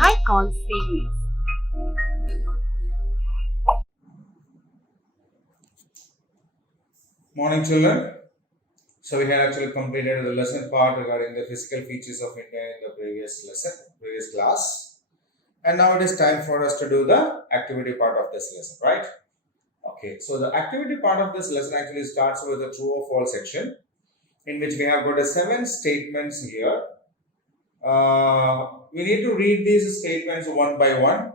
Icon series. Morning, children. So we had actually completed the lesson part regarding the physical features of India in the previous class. And now it is time for us to do the activity part of this lesson, right? Okay, so the activity part of this lesson actually starts with the true or false section, in which we have got 7 statements here. We need to read these statements one by one,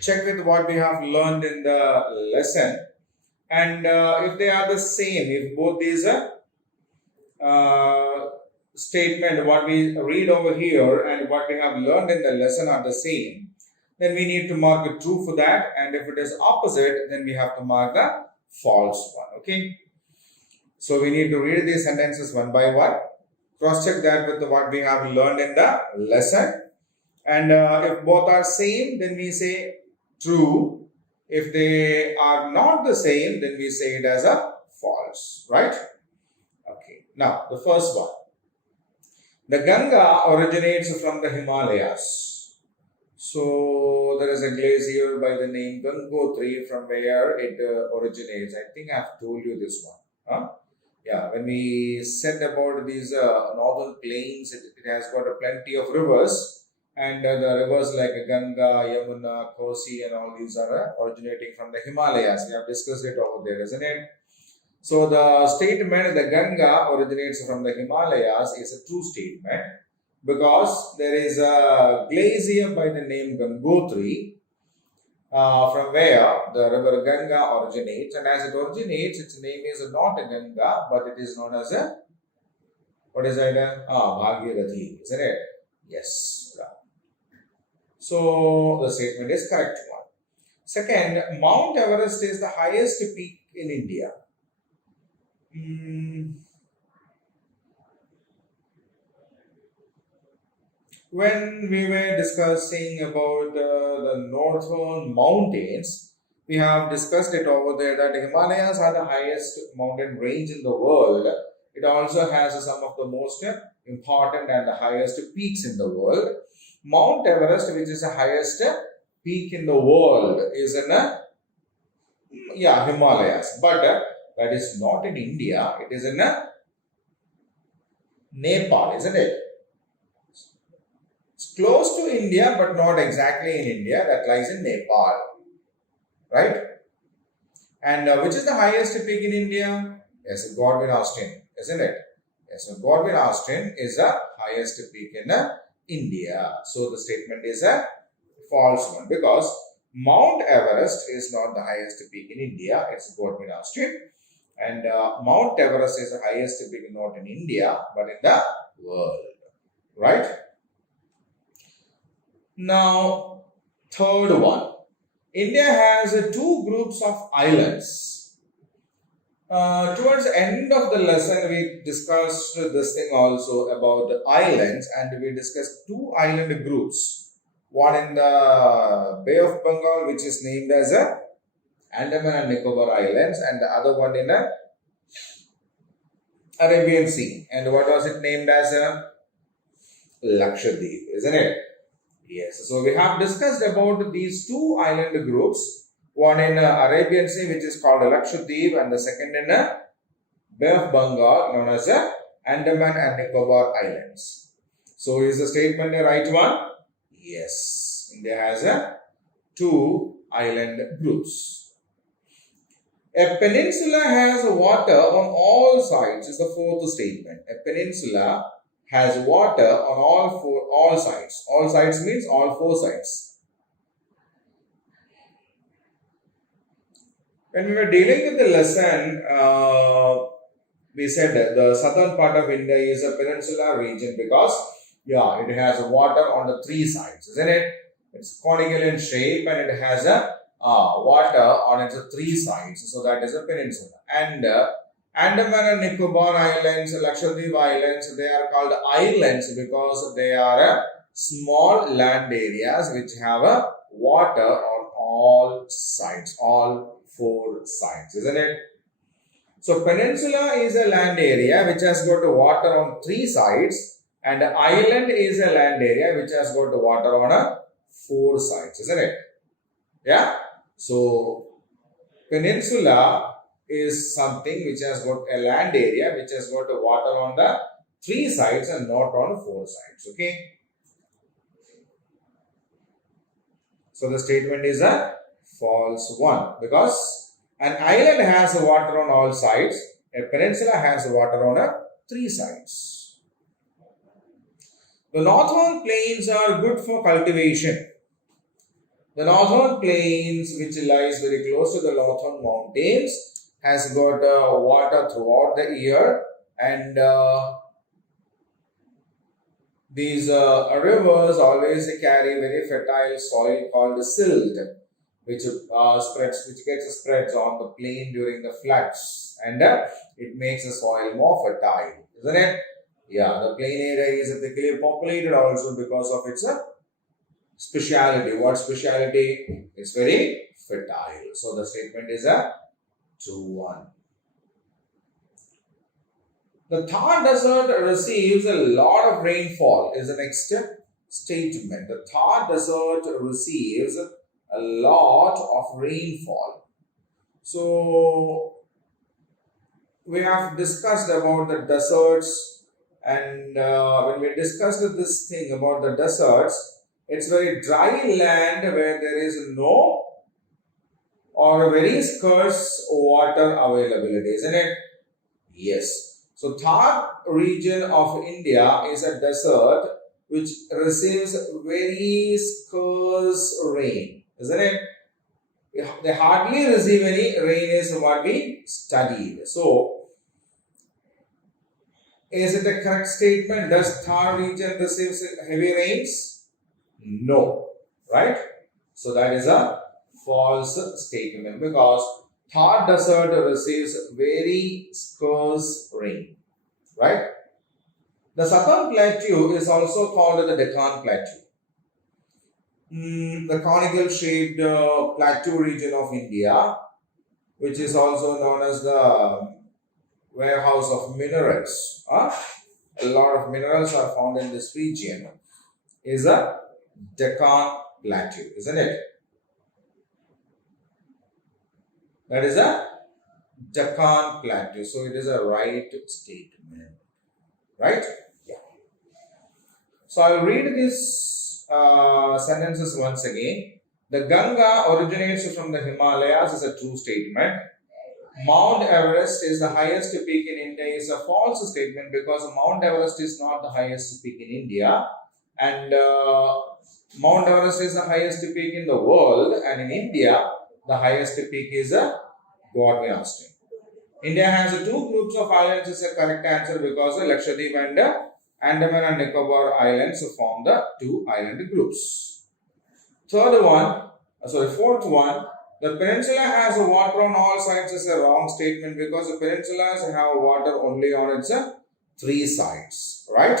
check with what we have learned in the lesson, and if they are the same, if both these statement, what we read over here and what we have learned in the lesson are the same, then we need to mark it true for that, and if it is opposite, then we have to mark the false one. Okay, so we need to read these sentences one by one, cross check that with what we have learned in the lesson, and if both are same, then we say true. If they are not the same, then we say it as a false, right? Okay, now the first one. The Ganga originates from the Himalayas. So there is a glacier by the name Gangotri from where it originates. I think I have told you this one. Huh? Yeah, when we said about these northern plains, it has got a plenty of rivers, and the rivers like Ganga, Yamuna, Kosi, and all these are originating from the Himalayas. We have discussed it over there, isn't it? So the statement the Ganga originates from the Himalayas is a true statement, because there is a glacier by the name Gangotri from where the river Ganga originates, and as it originates, its name is not a Ganga, but it is known as a, what is it? Bhagirathi, isn't it? Yes. So the statement is correct one. Second, Mount Everest is the highest peak in India. When we were discussing about the northern mountains, we have discussed it over there that the Himalayas are the highest mountain range in the world. It also has some of the most important and the highest peaks in the world. Mount Everest, which is the highest peak in the world, is in Himalayas, but that is not in India. It is in Nepal, isn't it? It's close to India, but not exactly in India. That lies in Nepal, right? And which is the highest peak in India? Yes, Godwin Austen, isn't it? Yes, so Godwin Austen is the highest peak in India. So the statement is a false one, because Mount Everest is not the highest peak in India. It's Godwin Austen. And Mount Everest is the highest peak not in India, but in the world, right? Now, third one. India has two groups of islands. Towards the end of the lesson, we discussed this thing also about the islands, and we discussed two island groups. One in the Bay of Bengal, which is named as Andaman and Nicobar Islands, and the other one in the Arabian Sea. And what was it named as? Lakshadweep, isn't it? Yes. So we have discussed about these two island groups. One in Arabian Sea, which is called Lakshadweep, and the second in Bay of Bengal, known as Andaman and Nicobar Islands. So is the statement the right one? Yes. India has two island groups. A peninsula has water on all sides is the fourth statement. A peninsula has water on all sides. All sides means all four sides. When we were dealing with the lesson, we said that the southern part of India is a peninsula region because, it has water on the three sides, isn't it? It's conical in shape, and it has water on its three sides, so that is a peninsula. And Andaman and Nicobar Islands, Lakshadweep Islands, they are called islands because they are small land areas which have water on all sides, all four sides, isn't it? So peninsula is a land area which has got water on three sides, and island is a land area which has got water on four sides, isn't it? Yeah. So peninsula is something which has got a land area which has got water on the three sides and not on four sides. Okay. So the statement is a false one because an island has water on all sides. A peninsula has water on three sides. The northern plains are good for cultivation. The northern plains, which lies very close to the northern mountains, has got water throughout the year, and these rivers always carry very fertile soil called silt, which which gets spreads on the plain during the floods, and it makes the soil more fertile, isn't it? Yeah, the plain area is thickly populated also because of its speciality. What speciality? It's very fertile. So the statement is a true one. The Thar Desert receives a lot of rainfall is the next statement. The Thar Desert receives a lot of rainfall. So we have discussed about the deserts, and when we discussed this thing about the deserts, it's very dry land where there is no or very scarce water availability, isn't it? Yes. So Thar region of India is a desert which receives very scarce rain, isn't it? They hardly receive any rain is what we studied. So is it a correct statement? Does Thar region receives heavy rains? No. Right? So that is a false statement because Thar desert receives very scarce rain, right? The southern plateau is also called the Deccan Plateau. The conical shaped plateau region of India, which is also known as the warehouse of minerals. A lot of minerals are found in this region, is a Deccan Plateau, isn't it? That is a Deccan Plateau. So it is a right statement. Right? Yeah. So I'll read these sentences once again. The Ganga originates from the Himalayas is a true statement. Mount Everest is the highest peak in India is a false statement because Mount Everest is not the highest peak in India, and Mount Everest is the highest peak in the world, and in India the highest peak is a Godwin-Austen. India has two groups of islands is a correct answer because Lakshadweep and Andaman and Nicobar Islands form the two island groups. Fourth one, the peninsula has water on all sides is a wrong statement because the peninsulas have water only on its three sides, right?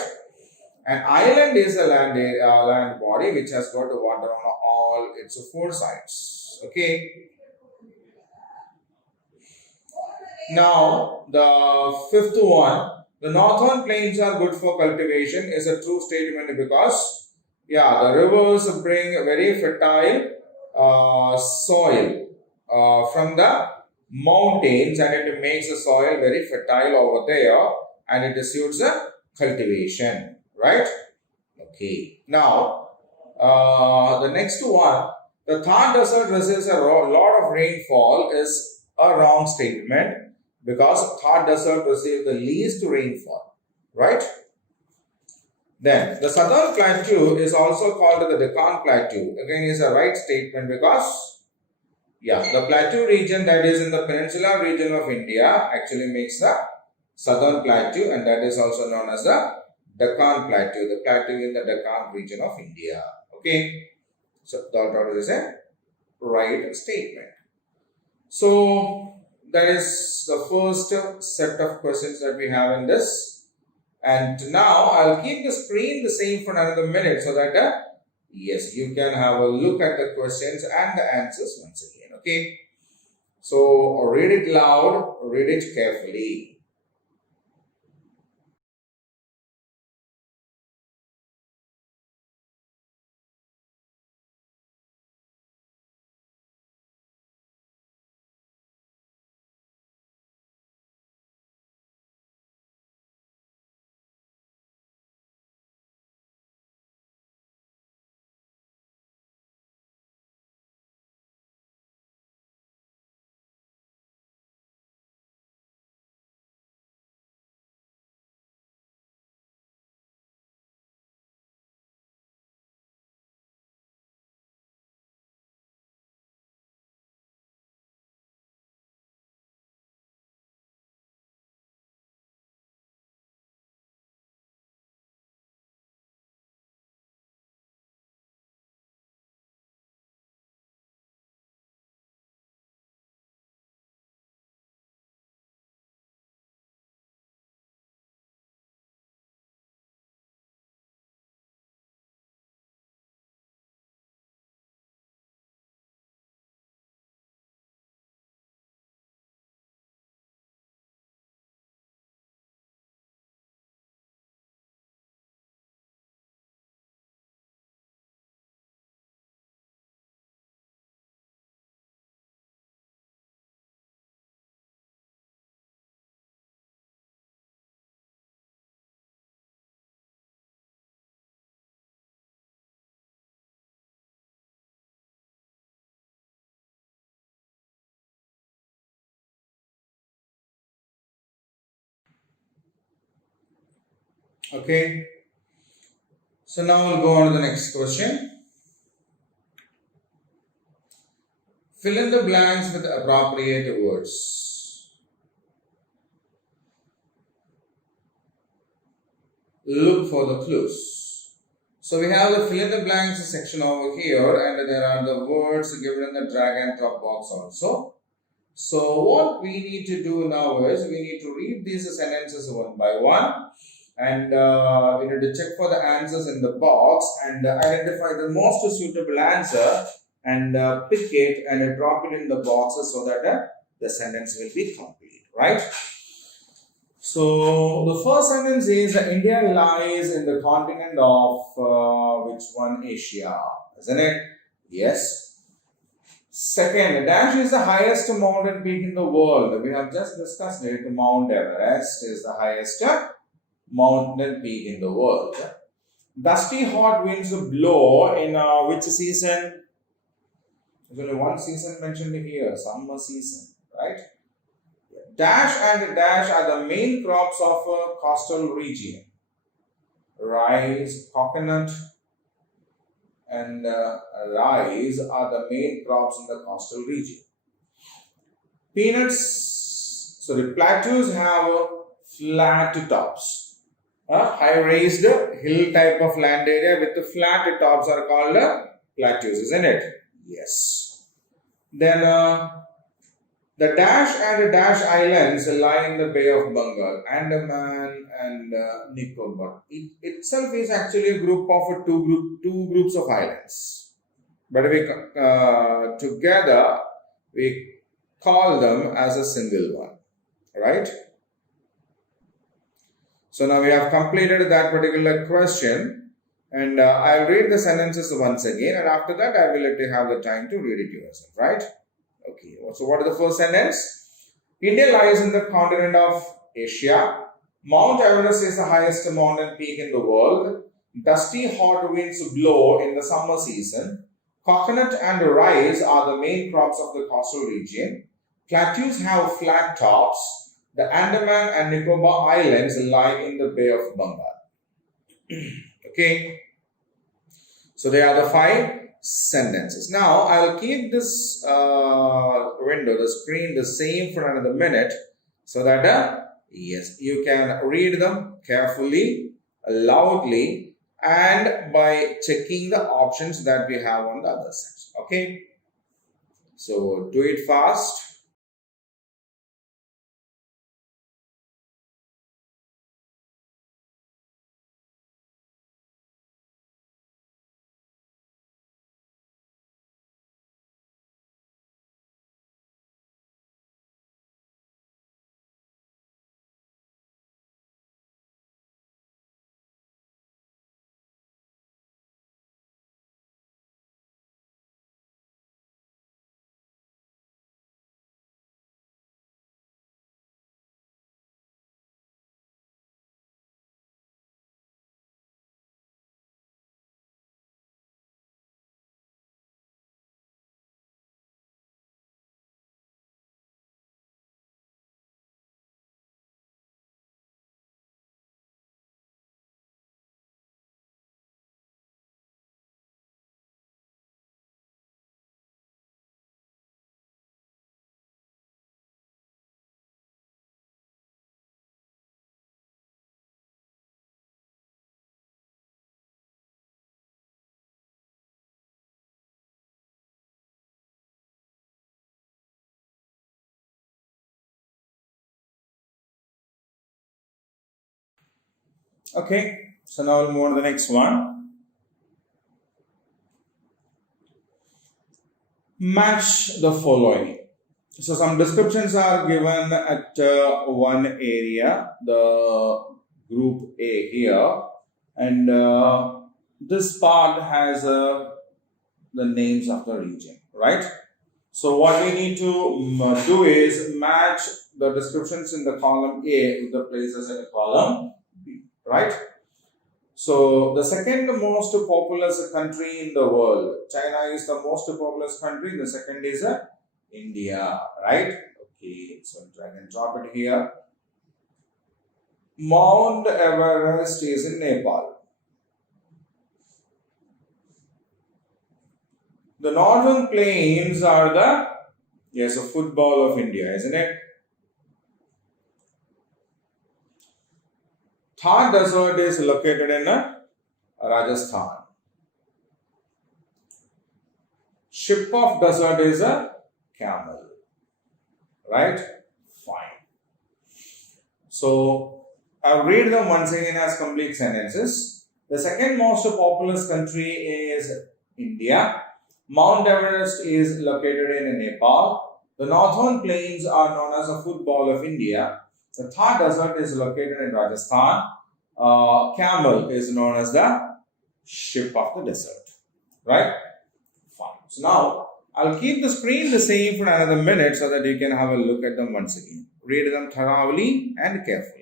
An island is a land body which has got water on all its four sides. Okay. Now, the fifth one, the northern plains are good for cultivation is a true statement because, yeah, the rivers bring very fertile soil from the mountains and it makes the soil very fertile over there and it suits the cultivation, right? Okay. Now, the next one, the Thar Desert receives a lot of rainfall is a wrong statement because Thar Desert receives the least rainfall, right? Then the southern plateau is also called the Deccan Plateau. Again, is a right statement because, yeah, the plateau region that is in the peninsular region of India actually makes the southern plateau, and that is also known as the Deccan Plateau, the plateau in the Deccan region of India. Okay, so that is a right statement. So that is the first set of questions that we have in this. And now I'll keep the screen the same for another minute so that yes, you can have a look at the questions and the answers once again. Okay. So read it loud, read it carefully. Okay. So now we'll go on to the next question. Fill in the blanks with appropriate words. Look for the clues. So we have the fill in the blanks section over here, and there are the words given in the drag and drop box also. So what we need to do now is we need to read these sentences one by one, and we need to check for the answers in the box and identify the most suitable answer and pick it and drop it in the boxes so that the sentence will be complete, right? So the first sentence is India lies in the continent of which one? Asia, isn't it? Yes. Second, dash is the highest mountain peak in the world. We have just discussed it. Mount Everest is the highest mountain peak in the world. Dusty hot winds blow in which season? There's only one season mentioned here, summer season, right? Dash and dash are the main crops of a coastal region. Rice, coconut, and rice are the main crops in the coastal region. Plateaus have flat tops. High raised hill type of land area with the flat tops are called plateaus, isn't it? Yes. Then the dash and dash islands lie in the Bay of Bengal, Andaman and Nicobar. It itself is actually a group of two groups of islands, but we together we call them as a single one, right? So now we have completed that particular question, and I'll read the sentences once again, and after that I will let you have the time to read it yourself, right? Okay, so what is the first sentence? India lies in the continent of Asia. Mount Everest is the highest mountain peak in the world. Dusty hot winds blow in the summer season. Coconut and rice are the main crops of the coastal region. Plateaus have flat tops. The Andaman and Nicobar Islands lie in the Bay of Bengal. Okay, so they are the 5 sentences. Now I'll keep this window, the screen, the same for another minute so that yes, you can read them carefully, loudly, and by checking the options that we have on the other side. Okay, so do it fast. Okay, so now we'll move on to the next one. Match the following. So some descriptions are given at one area, the group A here, and this part has the names of the region, right? So what we need to do is match the descriptions in the column A with the places in the column B, right? So the second most populous country in the world, China is the most populous country. The second is India, right? Okay, so drag and drop it here. Mount Everest is in Nepal. The northern plains are the, yes, a football of India, isn't it? Thar Desert is located in Rajasthan. Ship of desert is a camel, right? Fine. So I'll read them once again as complete sentences. The second most populous country is India. Mount Everest is located in Nepal. The northern plains are known as the football of India. The Thar Desert is located in Rajasthan. Camel is known as the ship of the desert. Right? Fine. So now I'll keep the screen the same for another minute so that you can have a look at them once again. Read them thoroughly and carefully.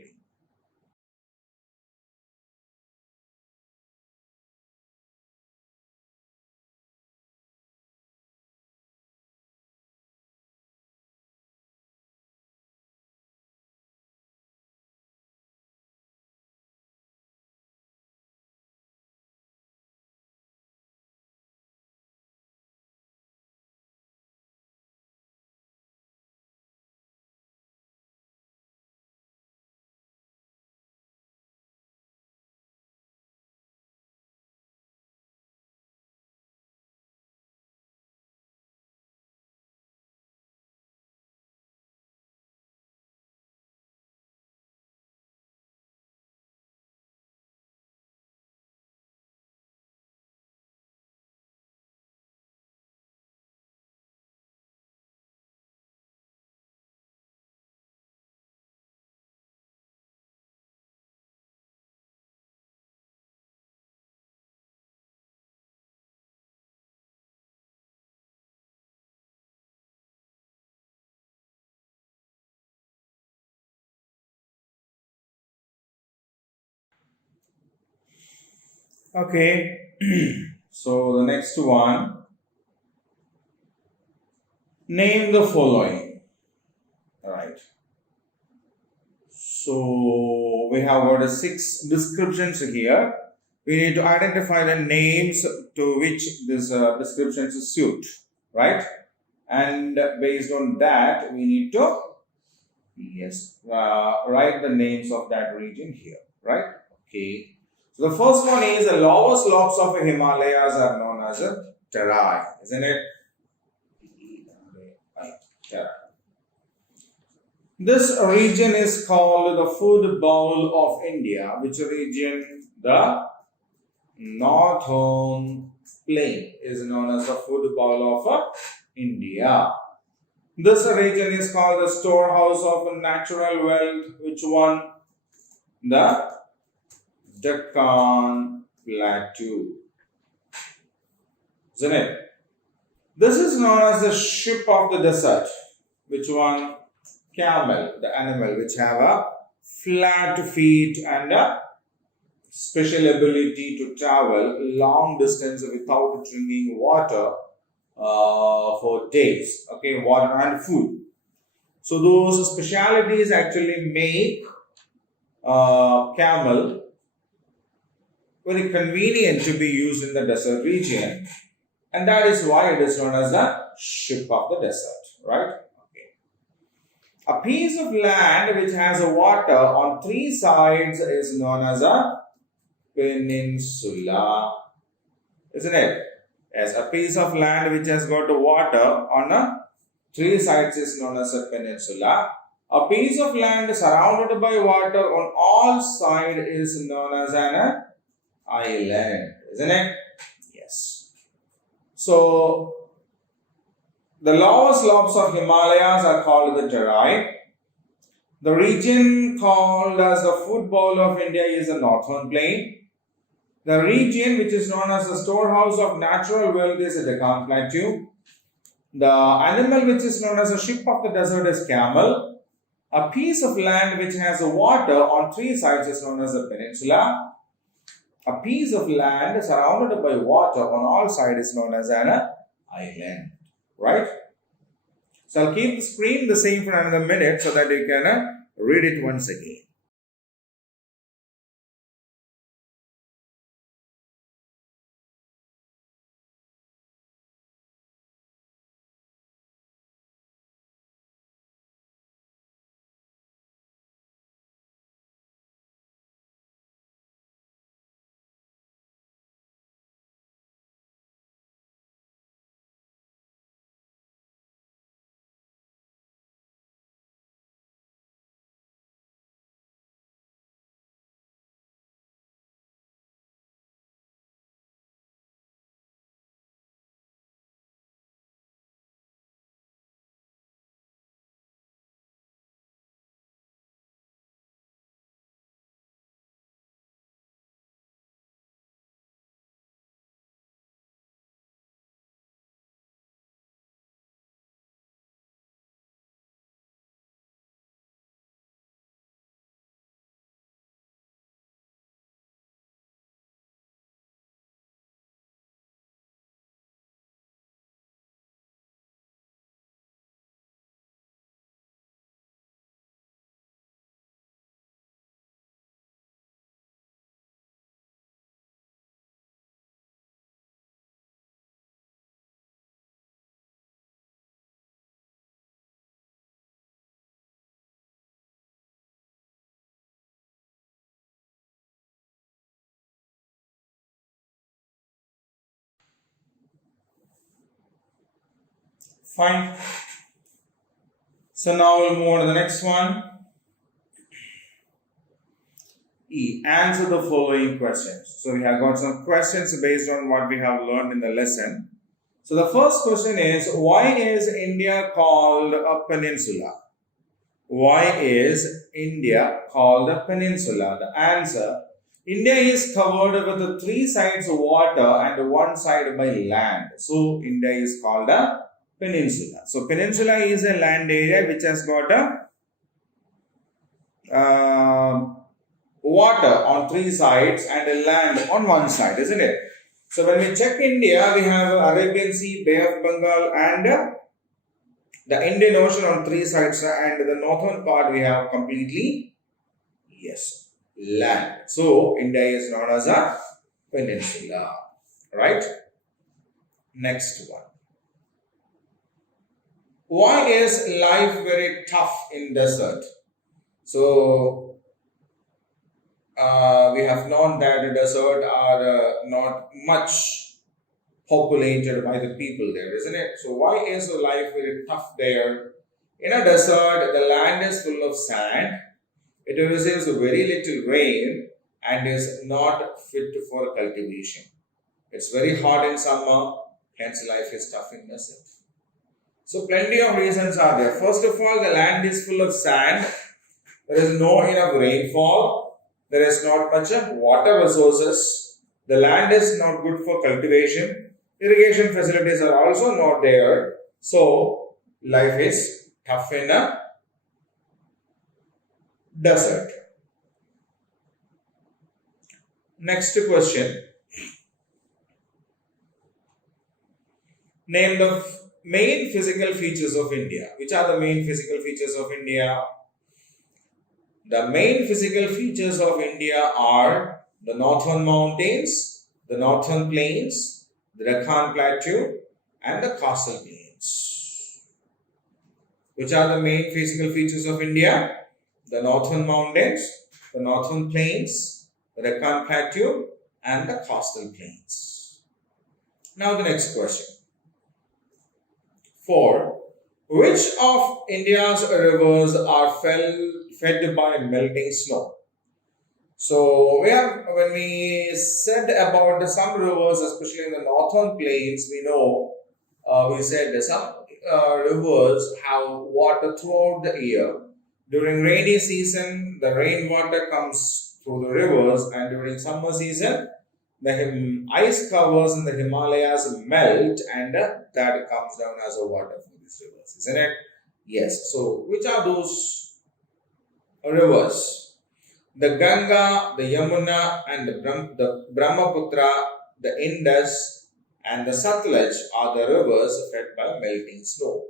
Okay. So the next one. Name the following. Alright. So we have got 6 descriptions here. We need to identify the names to which this descriptions suit, right? And based on that, we need to, yes, write the names of that region here, right? Okay. So the first one is the lower slopes of the Himalayas are known as a terai, isn't it? Terai. This region is called the food bowl of India. Which region? The northern plain is known as the food bowl of India. This region is called the storehouse of natural wealth. Which one? The Deccan Plateau. Isn't it? This is known as the ship of the desert. Which one? Camel, the animal which have a flat feet and a special ability to travel long distance without drinking water for days. Okay, water and food. So those specialities actually make camel very convenient to be used in the desert region, and that is why it is known as the ship of the desert, right? A piece of land which has a water on 3 sides is known as a peninsula, isn't it? Yes, a piece of land which has got water on 3 sides is known as a peninsula. A piece of land surrounded by water on all sides is known as an island, isn't it? Yes. So the lower slopes of Himalayas are called the terai. The region called as the food bowl of India is the northern plain. The region which is known as the storehouse of natural wealth is the Deccan Plateau. The animal which is known as the ship of the desert is camel. A piece of land which has water on 3 sides is known as a peninsula. A piece of land surrounded by water on all sides is known as an island. Right? So I'll keep the screen the same for another minute so that you can read it once again. Fine. So now we'll move on to the next one. E. Answer the following questions. So we have got some questions based on what we have learned in the lesson. So the first question is, why is India called a peninsula? Why is India called a peninsula? The answer, India is covered with the three sides of water and one side by land. So India is called a peninsula. So peninsula is a land area which has got a water on three sides and a land on one side, isn't it? So when we check India, we have Arabian Sea, Bay of Bengal, and the Indian Ocean on three sides, and the northern part we have completely, yes, land. So India is known as a peninsula, right? Next one. Why is life very tough in desert? So we have known that the desert are not much populated by the people there, isn't it? So why is the life very tough there? In a desert, the land is full of sand. It receives very little rain and is not fit for cultivation. It's very hot in summer, hence life is tough in desert. So plenty of reasons are there. First of all, the land is full of sand. There is no enough rainfall. There is not much water resources. The land is not good for cultivation. Irrigation facilities are also not there. So, life is tough in a desert. Next question. Name the main physical features of India. Which are the main physical features of India? The main physical features of India are the northern mountains, the northern plains, the Deccan Plateau, and the coastal plains. Which are the main physical features of India? The northern mountains, the northern plains, the Deccan Plateau, and the coastal plains. Now the next question. 4. Which of India's rivers are fed by melting snow? So when we said about some rivers, especially in the northern plains, we said that some rivers have water throughout the year. During rainy season, the rainwater comes through the rivers, and during summer season, the ice covers in the Himalayas melt, and that comes down as a water from these rivers, isn't it? Yes. So, which are those rivers? The Ganga, the Yamuna, and the Brahmaputra, the Indus, and the Satluj are the rivers fed by melting snow.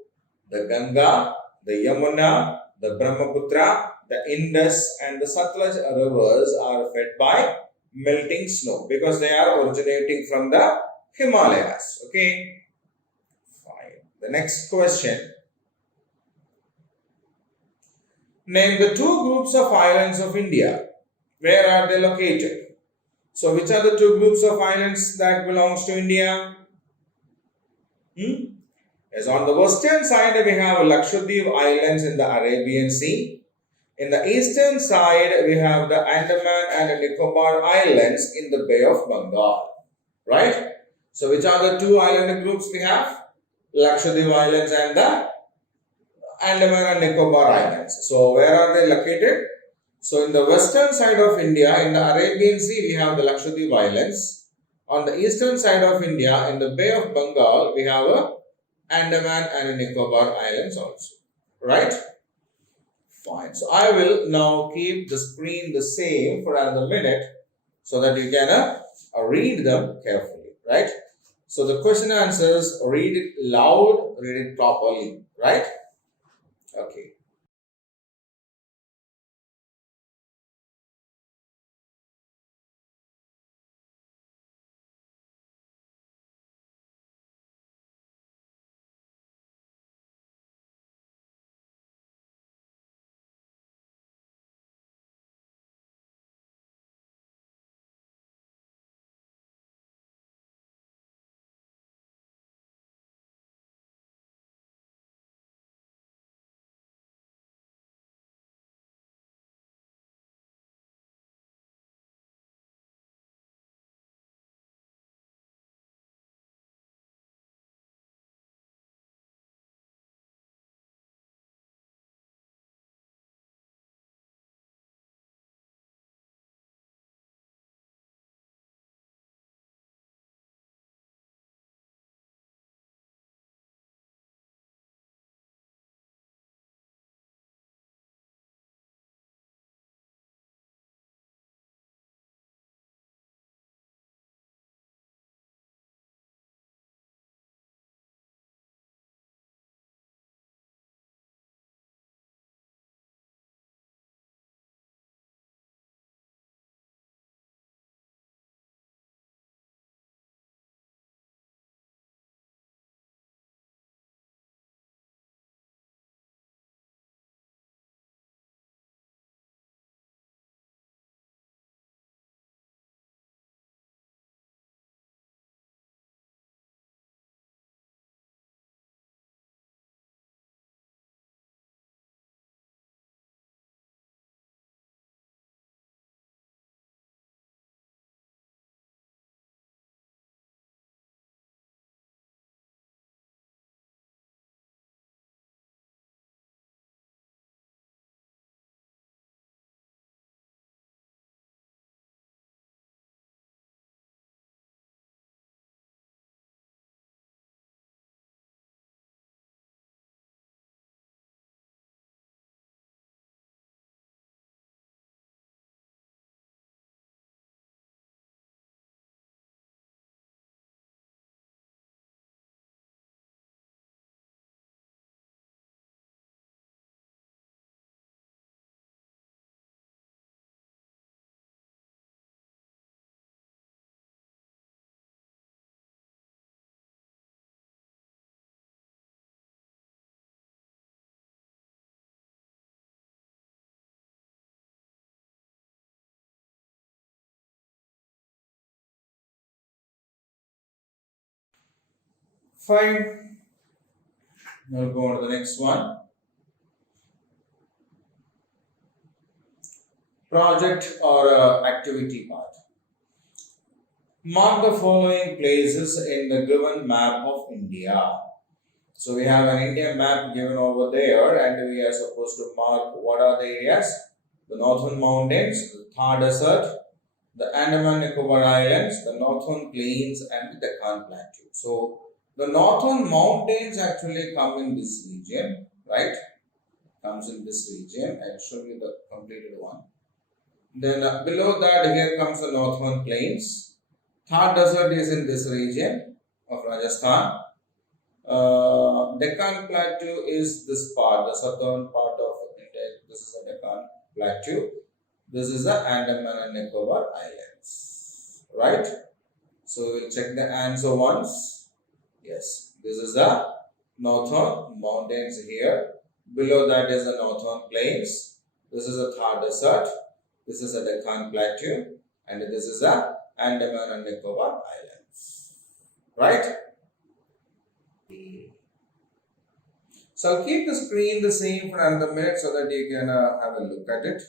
The Ganga, the Yamuna, the Brahmaputra, the Indus, and the Satluj rivers are fed by melting snow because they are originating from the Himalayas. Okay. Fine. The next question. Name the two groups of islands of India. Where are they located? So, which are the two groups of islands that belongs to India? Yes, on the western side, we have Lakshadweep Islands in the Arabian Sea. In the eastern side, we have the Andaman and Nicobar Islands in the Bay of Bengal. Right? So, which are the two island groups we have? Lakshadweep Islands and the Andaman and Nicobar Islands. So, where are they located? So, in the western side of India, in the Arabian Sea, we have the Lakshadweep Islands. On the eastern side of India, in the Bay of Bengal, we have Andaman and Nicobar Islands also. Right? Fine. So, I will now keep the screen the same for another minute so that you can read them carefully. Right? So, the question answers, read it loud, read it properly. Right? Okay. Fine. Now go on to the next one. Project or activity part. Mark the following places in the given map of India. So we have an Indian map given over there, and we are supposed to mark what are the areas: the northern mountains, the Thar Desert, the Andaman Nicobar Islands, the northern plains, and the Deccan Plateau. So the northern mountains actually come in this region, right? Comes in this region. I'll show you the completed one. Then below that, here comes the northern plains. Thar Desert is in this region of Rajasthan. Deccan Plateau is this part, the southern part of India. This is the Deccan Plateau. This is the Andaman and Nicobar Islands, right? So we'll check the answer once. Yes, this is the northern mountains here. Below that is the northern plains. This is the Thar Desert. This is the Deccan Plateau, and this is the Andaman and Nicobar Islands, right? So I'll keep the screen the same for another minute so that you can have a look at it.